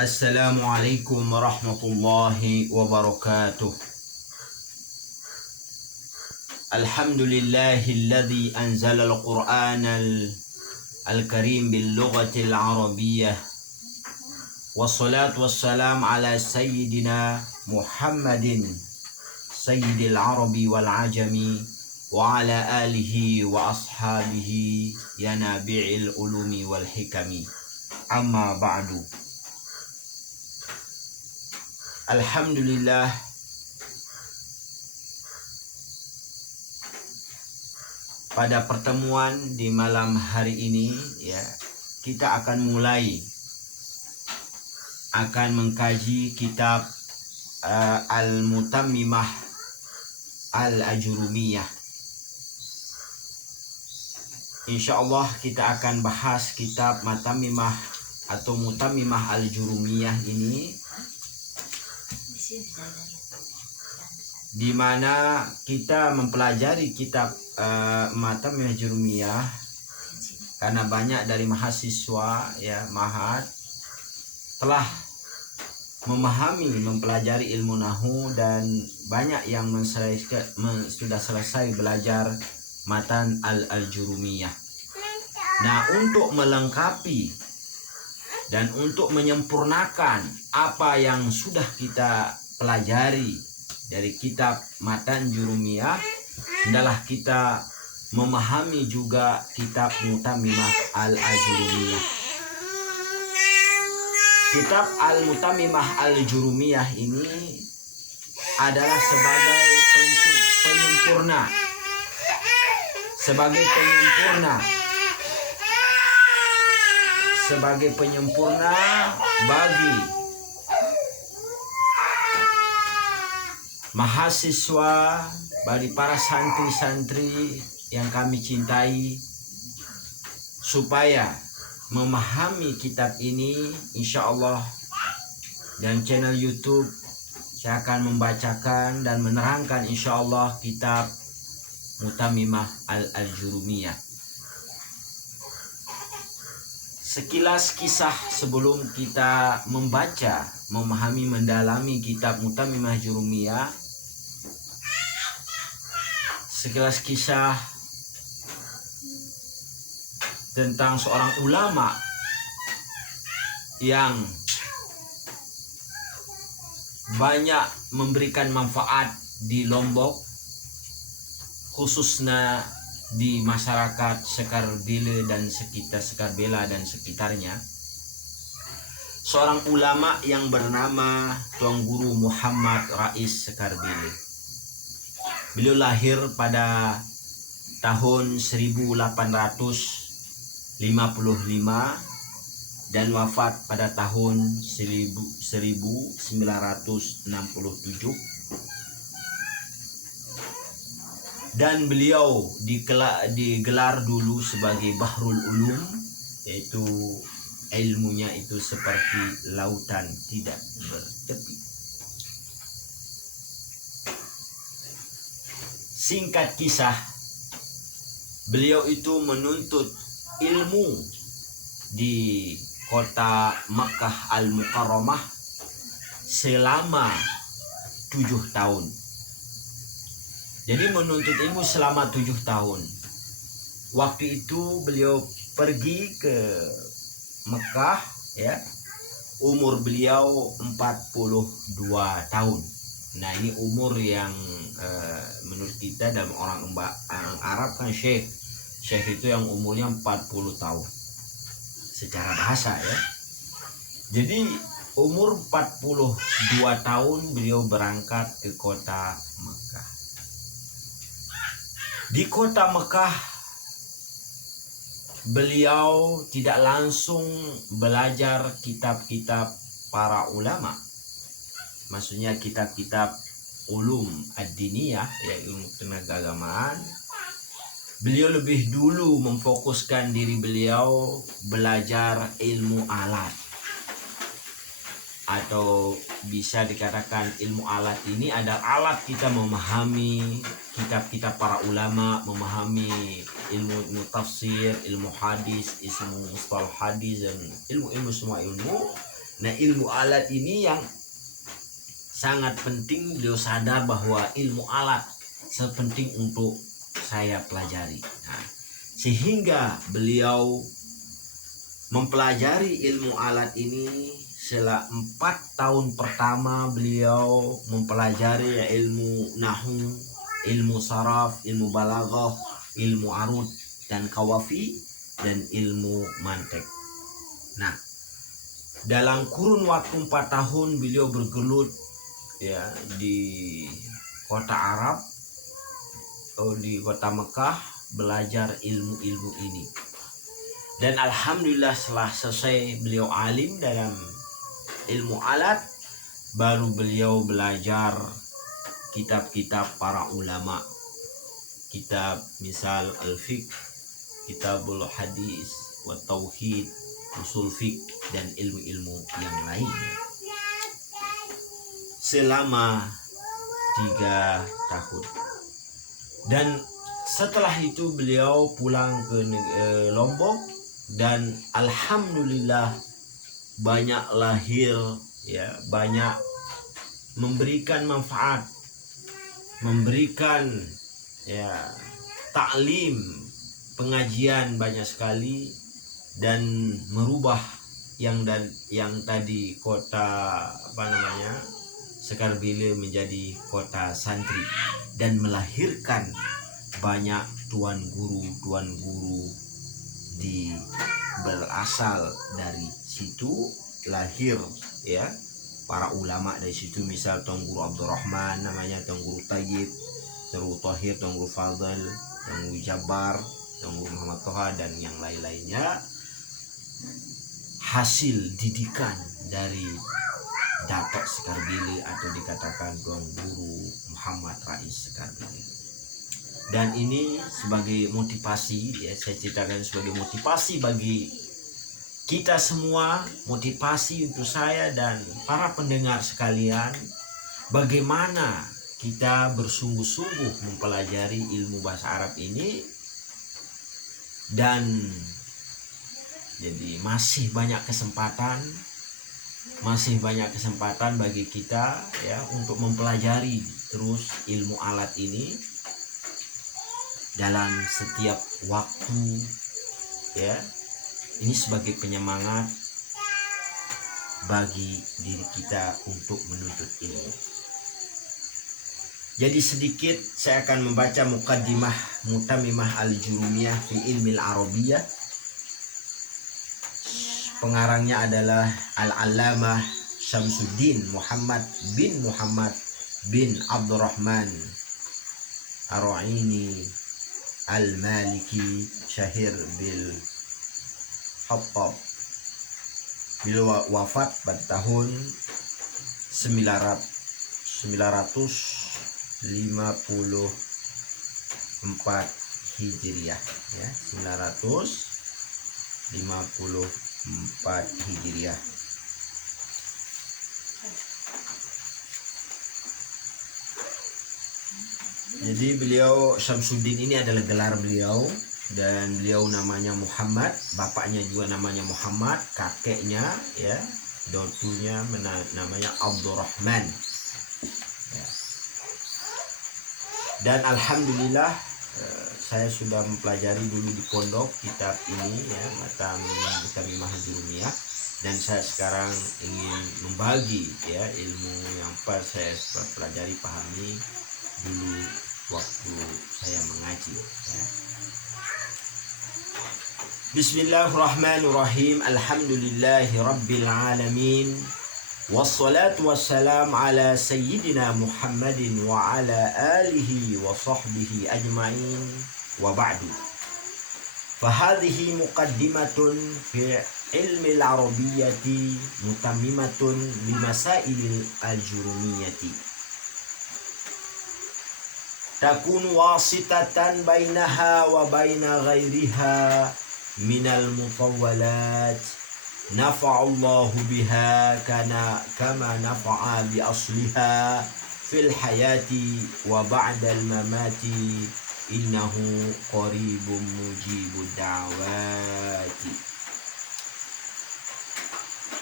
Assalamualaikum warahmatullahi wabarakatuh. Alhamdulillahilladzi anzala al-Qur'ana al-Karim bil-lughati al-Arabiyyah. Wassalatu wassalam ala sayyidina Muhammadin sayyidil arabi wal ajami wa ala alihi wa ashabihi ya nabi'il ulumi wal hikami. Amma ba'du. Alhamdulillah, pada pertemuan di malam hari ini kita akan mengkaji kitab Al-Mutammimah Al-Ajurumiyah. Insyaallah kita akan bahas kitab Mutammimah atau Mutammimah Al-Jurumiyah ini, di mana kita mempelajari kitab Mutammimah Al-Jurumiyah karena banyak dari mahasiswa Mahat telah mempelajari ilmu nahu dan banyak yang sudah selesai belajar matan Al-Jurumiyah. Nah, untuk melengkapi dan untuk menyempurnakan apa yang sudah kita pelajari dari kitab matan Jurumiyah, adalah kita memahami juga kitab Mutammimah Al-Ajurumiyah. Kitab Al-Mutammimah Al-Jurumiyah ini adalah sebagai penyempurna bagi mahasiswa, bagi para santri-santri yang kami cintai, supaya memahami kitab ini. Insya Allah dan channel YouTube saya akan membacakan dan menerangkan insya Allah kitab Mutammimah Al-Jurumiyah. Sekilas kisah sebelum kita membaca, memahami, mendalami kitab Mutammimah Jurumiyah. Sekilas kisah tentang seorang ulama yang banyak memberikan manfaat di Lombok, khususnya di masyarakat Sekarbela dan sekitarnya. Seorang ulama yang bernama Tuan Guru Muhammad Rais Sekarbela. Beliau lahir pada tahun 1855 dan wafat pada tahun 1967. Dan beliau digelar dulu sebagai Bahrul Ulum, yaitu ilmunya itu seperti lautan tidak bertepi. Singkat kisah, beliau itu menuntut ilmu di kota Makkah Al-Mukarramah selama 7 tahun. Jadi menuntut ilmu selama 7 tahun. Waktu itu beliau pergi ke Mekah, umur beliau 42 tahun. Nah, ini umur yang menurut kita dan orang Arab kan syekh itu yang umurnya 40 tahun secara bahasa Jadi umur 42 tahun beliau berangkat ke kota Mekah. Di kota Mekah beliau tidak langsung belajar kitab-kitab para ulama. Maksudnya kitab-kitab ulum ad-diniyah, ilmu keagamaan. Beliau lebih dulu memfokuskan diri beliau belajar ilmu alat, atau bisa dikatakan ilmu alat ini adalah alat kita memahami kitab-kitab para ulama, memahami ilmu tafsir, ilmu hadis, ilmu mustalah hadis, dan ilmu semua ilmu Nah, ilmu alat ini yang sangat penting. Beliau sadar bahwa ilmu alat sepenting untuk saya pelajari. Nah, sehingga beliau mempelajari ilmu alat ini selama 4 tahun pertama. Beliau mempelajari ilmu nahwu, ilmu saraf, ilmu balaghah, ilmu arud dan kawafi, dan ilmu mantek. Nah, dalam kurun waktu 4 tahun beliau bergelut ya di kota Arab, di kota Mekah, belajar ilmu-ilmu ini. Dan alhamdulillah setelah selesai beliau alim dalam ilmu alat, baru beliau belajar kitab-kitab para ulama. Kitab misal al-fiqh, kitabul hadis, wa tauhid, usul fiqh, dan ilmu-ilmu yang lainnya. Selama 3 tahun. Dan setelah itu beliau pulang ke Lombok, dan alhamdulillah banyak lahir ya, banyak memberikan manfaat, memberikan ya taklim, pengajian banyak sekali, dan merubah yang tadi kota Sekarbile menjadi kota santri, dan melahirkan banyak tuan guru berasal dari situ, lahir ya para ulama dari situ. Misal Tuan Guru Abdurrahman namanya, Tuan Guru Tayyib, Tuan Guru Tahir, Tuan Guru Fadl, Tuan Guru Jabbar, Tuan Guru Muhammad Toha, dan yang lain-lainnya. Hasil didikan dari Datuk Sekarbile, atau dikatakan Tuan Guru Muhammad Rais Sekarbile. Dan ini sebagai motivasi ya, saya ceritakan sebagai motivasi bagi kita semua, motivasi untuk saya dan para pendengar sekalian, bagaimana kita bersungguh-sungguh mempelajari ilmu bahasa Arab ini. Dan jadi masih banyak kesempatan bagi kita ya untuk mempelajari terus ilmu alat ini dalam setiap waktu ya. Ini sebagai penyemangat bagi diri kita untuk menuntut ilmu. Jadi sedikit saya akan membaca muqaddimah Mutamimah al-Jurumiyah fi ilmi al-Arabiyah. Pengarangnya adalah Al-Allamah Syamsuddin Muhammad bin Abdurrahman Ar-Ru'aini Al-Maliki Syahir bil Hattab. Beliau wafat pada tahun 954 Hijriah ya, 954 Hijriah. Jadi beliau Syamsuddin ini adalah gelar beliau, dan beliau namanya Muhammad, bapaknya juga namanya Muhammad, kakeknya ya dotunya namanya Abdurrahman ya. Dan alhamdulillah saya sudah mempelajari dulu di pondok kitab ini ya, Mutamimah al-Jurumiyah, dan saya sekarang ingin membagi ya ilmu yang saya pelajari, pahami dulu waktu saya mengaji ya. Bismillahirrahmanirrahim. Alhamdulillahi rabbil alamin. Wassalatu wassalam ala sayyidina Muhammadin wa ala alihi wa sahbihi ajma'in, wa ba'du. Fahadhihi muqaddimatun fi ilmi al-arabiyyati mutammimatun limasail al-jurumiyati. Takun wasitatan bainaha wa baina ghairiha minal mutawwalat nafa'allahu biha kama nafa'a bi asliha fil hayati wa ba'dal mamati innahu qaribun mujibud da'wati.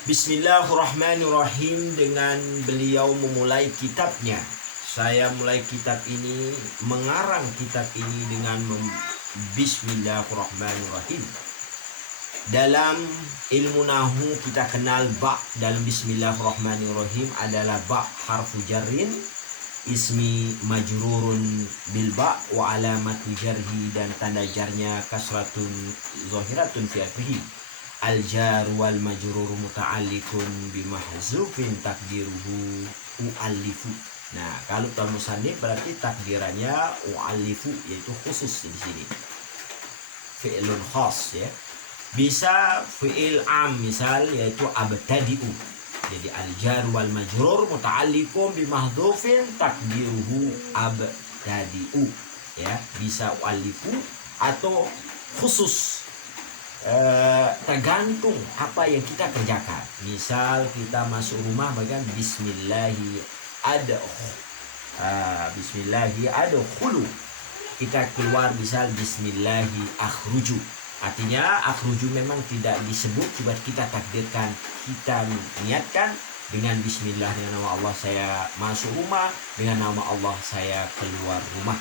Bismillahirrahmanirrahim. Dengan beliau memulai kitabnya. Saya mulai kitab ini, mengarang kitab ini dengan Bismillahirrahmanirrahim. Dalam ilmu nahu kita kenal ba dalam Bismillahirrahmanirrahim adalah ba harfu jarrin, ismi majrurun bil ba wa alamatu jarhi, dan tanda jarnya kasratun zahiratun fi akhirih. Al jar wal majrur muta'alliqun bi mahzufin takdiruhu u'allifu. Nah, kalau tal musannif berarti takdirannya u'allifu, yaitu khusus di sini. Fi'lun khas ya. Bisa fi'il am misal, yaitu abtadi'u. Jadi al jar wal majrur muta'alliqun bi mahzufin takdiruhu abtadi'u ya. Bisa u'allifu atau khusus. Tergantung apa yang kita kerjakan. Misal kita masuk rumah bagian Bismillahi adkhulu. Kita keluar misal Bismillahi akhruju. Artinya akhruju memang tidak disebut, coba kita takdirkan, kita niatkan dengan Bismillah, dengan nama Allah saya masuk rumah, dengan nama Allah saya keluar rumah.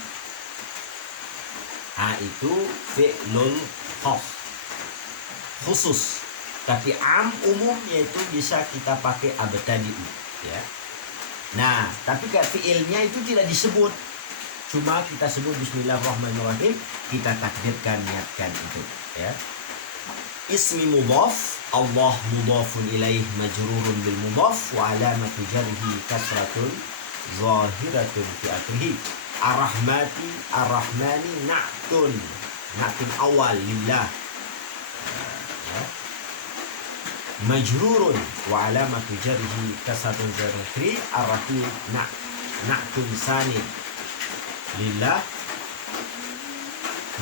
Itu fi'lul khas, khusus. Tapi am umum, yaitu bisa kita pakai abtadi'u ya. Nah, tapi kayak fi'ilnya itu tidak disebut, cuma kita sebut Bismillahirrahmanirrahim, kita takdirkan, niatkan itu ya. Ismi mudhaf, Allah mudhafun ilaih majrurun bil mudhaf wa alamatu jarhi kasratun zahiratun fi akhirih. Ar-rahmati ar-rahmani na'tun awal lillah majrurun wa alamatu jarhi kasratun zahiratun ar-rahim na'tun sani lillah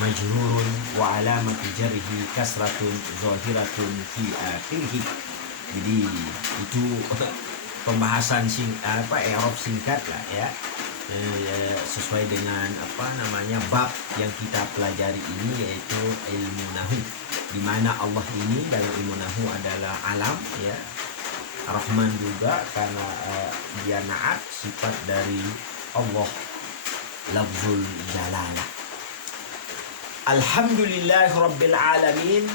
majrurun wa alamatu jarhi kasratun zahiratun fi akhirih. Jadi itu pembahasan i'rab singkat lah ya, sesuai dengan bab yang kita pelajari ini, yaitu ilmu nahu, di mana Allah ini dalam ilmu nahu adalah alam ya, Rahman juga karena dia na'at sifat dari Allah, lafzul jalalah. Alhamdulillahirabbil alamin,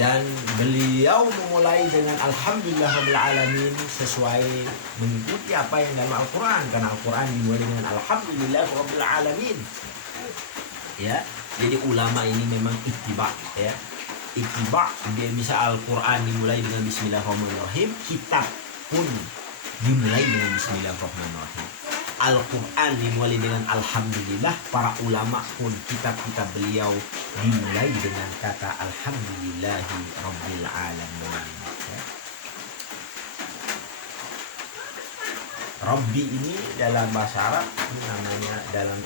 dan beliau memulai dengan alhamdulillahirabbil alamin sesuai mengikuti apa yang dalam Al-Qur'an, karena Al-Qur'an dimulai dengan alhamdulillahirabbil alamin ya. Jadi ulama ini memang ittiba ya. Ittiba, dia bisa Al-Qur'an dimulai dengan bismillahirrahmanirrahim, kitab pun dimulai dengan bismillahirrahmanirrahim. Al-Quran dimulai dengan alhamdulillah, para ulama pun kitab-kitab beliau dimulai dengan kata alhamdulillahi rabbil alamin ya. Rabbi ini dalam bahasa Arab ini namanya, dalam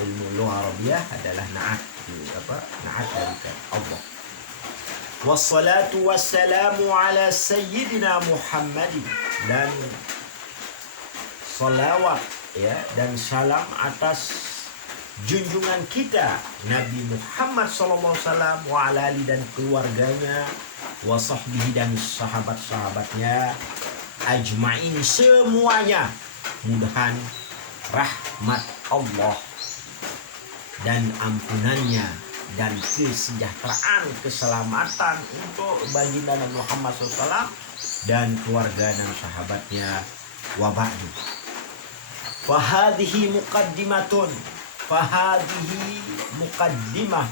ilmu lugha Arabiyah adalah na'at, na'at dari Allah. Wassalatu wassalamu ala sayyidina Muhammadin, dan salawat ya dan salam atas junjungan kita Nabi Muhammad SAW wa ala ali, dan keluarganya, wa sahbihi, dan sahabat-sahabatnya, ajma'in semuanya, mudahan rahmat Allah dan ampunannya dan kesejahteraan, keselamatan untuk baginda Nabi Muhammad SAW dan keluarga dan sahabatnya. Wa ba'du, fahadihi muqaddimah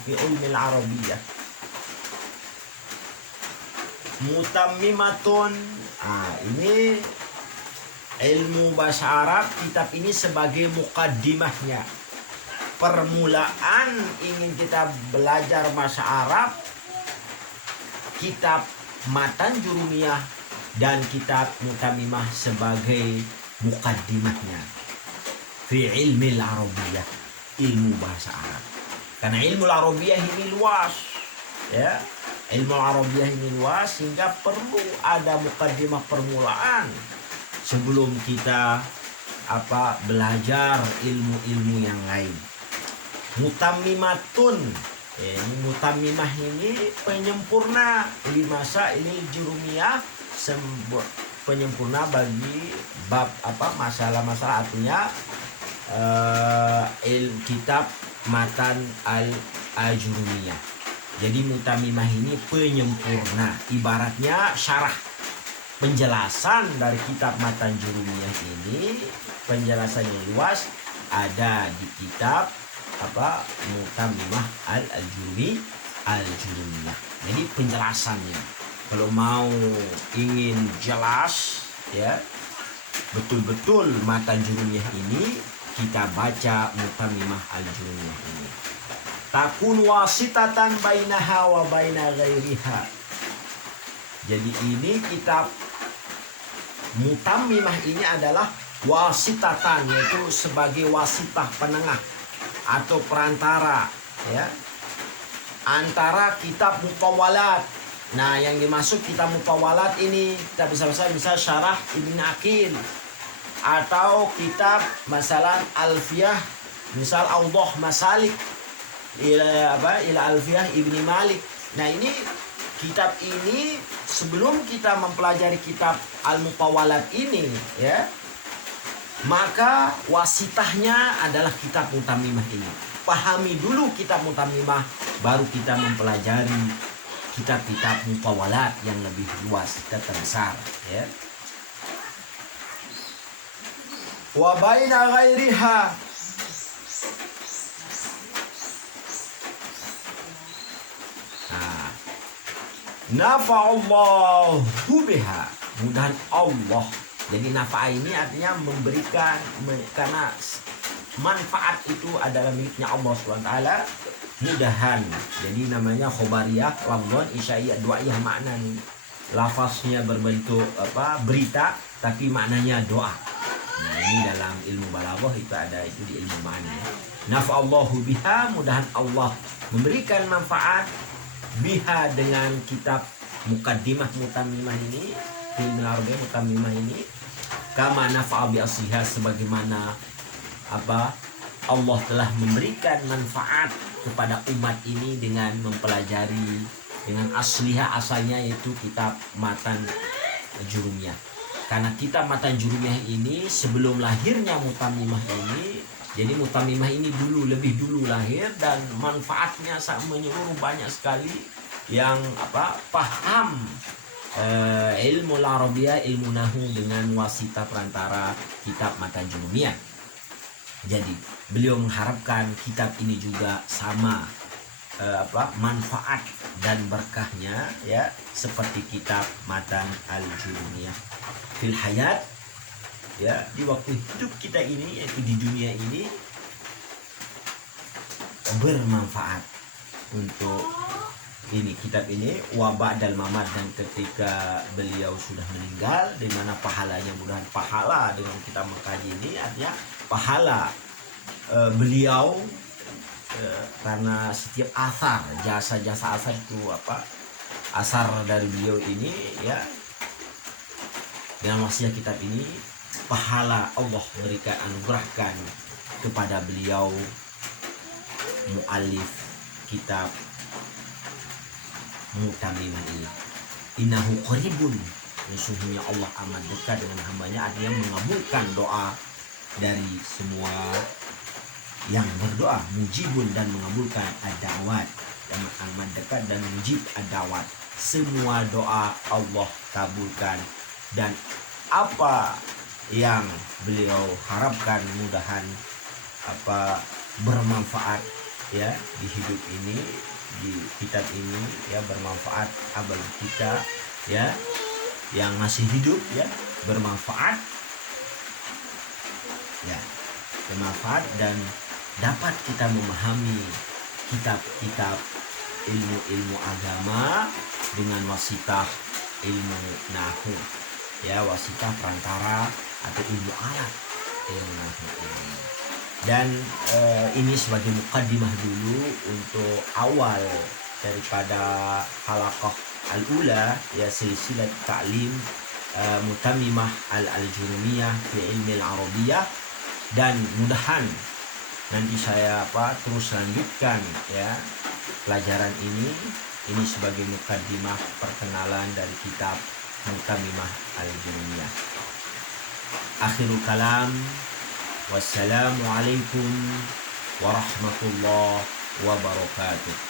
fi ilmi al-arabiyyah mutammimatun. Ini ilmu bahasa Arab, kitab ini sebagai muqaddimahnya, permulaan ingin kita belajar bahasa Arab, kitab Matan Jurumiyah dan kitab Mutammimah sebagai muqaddimahnya fi ilmi al-arabiyyah, ilmu bahasa Arab. Karena ilmu al-arabiyyah ini luas ya, ilmu al-arabiyyah ini luas sehingga perlu ada muqaddimah, permulaan sebelum kita belajar ilmu-ilmu yang lain. Mutammimatun, ini mutammimah ini penyempurna lima sa'ilil jurumiyah, penyempurna bagi bab masalah-masalah, artinya kitab matan al-Ajurumiyah. Jadi Mutamimah ini penyempurna, ibaratnya syarah penjelasan dari kitab matan Jurumiyah ini, penjelasan yang luas ada di kitab Mutamimah al-Jurumiyah. Jadi penjelasannya, kalau mau ingin jelas ya betul-betul matan Jurumiyah ini, kita baca Mutamimah al-Jurumiyah ini. Takun wasitatan bainaha wa baina ghairiha. Jadi ini kitab Mutamimah ini adalah wasitatan, yaitu sebagai wasitah, penengah atau perantara ya antara kitab Mutawalat. Nah, yang dimaksud kitab Mutawalat ini kita bisa syarah Ibn Aqil, atau kitab masalah Alfiyah, misal Awdah Masalik ila Alfiyah Ibni Malik. Nah, ini kitab ini sebelum kita mempelajari kitab Al-Mutawalat ini ya, maka wasitahnya adalah kitab Mutamimah ini. Pahami dulu kitab Mutamimah, baru kita mempelajari kitab-kitab Mutawalat yang lebih luas dan terbesar ya. Wa baina ghairiha, nafa'allahu biha, mudahan Allah. Jadi nafa'a ini artinya memberikan, karena manfaat itu adalah miliknya Allah SWT. Mudahan, jadi namanya khobariyah, lafzon, isyaiyah, du'iyah, makna lafaznya berbentuk berita, tapi maknanya doa. Nah, ini dalam ilmu balaghah itu ada, itu di ilmu ma'ani. Nafa'allahu biha, mudahan Allah memberikan manfaat biha, dengan kitab Muqaddimah Mutamimah ini, Ilmu Arabi Mutamimah ini, kama nafa'a bi asliha, sebagaimana Allah telah memberikan manfaat kepada umat ini dengan mempelajari dengan asliha, asalnya yaitu kitab matan Jurumiyah. Karena kitab matan Jurumiyah ini sebelum lahirnya Mutamimah ini, jadi Mutamimah ini lebih dulu lahir, dan manfaatnya sangat menyeluruh, banyak sekali yang paham ilmu Arabiyah, ilmu Nahu dengan wasitah perantara kitab matan Jurumiyah. Jadi beliau mengharapkan kitab ini juga sama manfaat dan berkahnya ya seperti kitab matan al-Jurumiyah fil hayat, ya di waktu hidup kita ini, yaitu di dunia ini, bermanfaat untuk ini kitab ini, wabah dan mamat, dan ketika beliau sudah meninggal, di mana pahalanya, mudahan pahala dengan kita mengkaji ini, artinya pahala beliau karena setiap asar, jasa-jasa asar itu asar dari beliau ini ya, dengan wasiat kitab ini, pahala Allah berikan, anugerahkan kepada beliau muallif kitab Mutamimah ini. Innahu qaribun, sesungguhnya Allah amat dekat dengan hambanya, artinya mengabulkan doa dari semua yang berdoa, mujibun, dan mengabulkan ad-da'wat, yang amat dekat dan mujib ad-da'wat, semua doa Allah kabulkan, dan apa yang beliau harapkan mudahan bermanfaat ya di hidup ini, di kitab ini ya, bermanfaat bagi kita ya yang masih hidup ya, bermanfaat ya, bermanfaat, dan dapat kita memahami kitab-kitab ilmu-ilmu agama dengan wasitah ilmu nahu ya, wasitah perantara atau ilmu alat ilmu nahu ini. Dan ini sebagai muqaddimah dulu untuk awal daripada halaqah al-ula ya, silsilah ta'lim Mutamimah al-Jurumiyah fi ilmi al-Arabiyah, dan mudahan nanti saya terus lanjutkan ya pelajaran ini sebagai muqaddimah perkenalan dari kitab Mutamimah Al-Juniyah. Akhirul kalam, wassalamualaikum warahmatullahi wabarakatuh.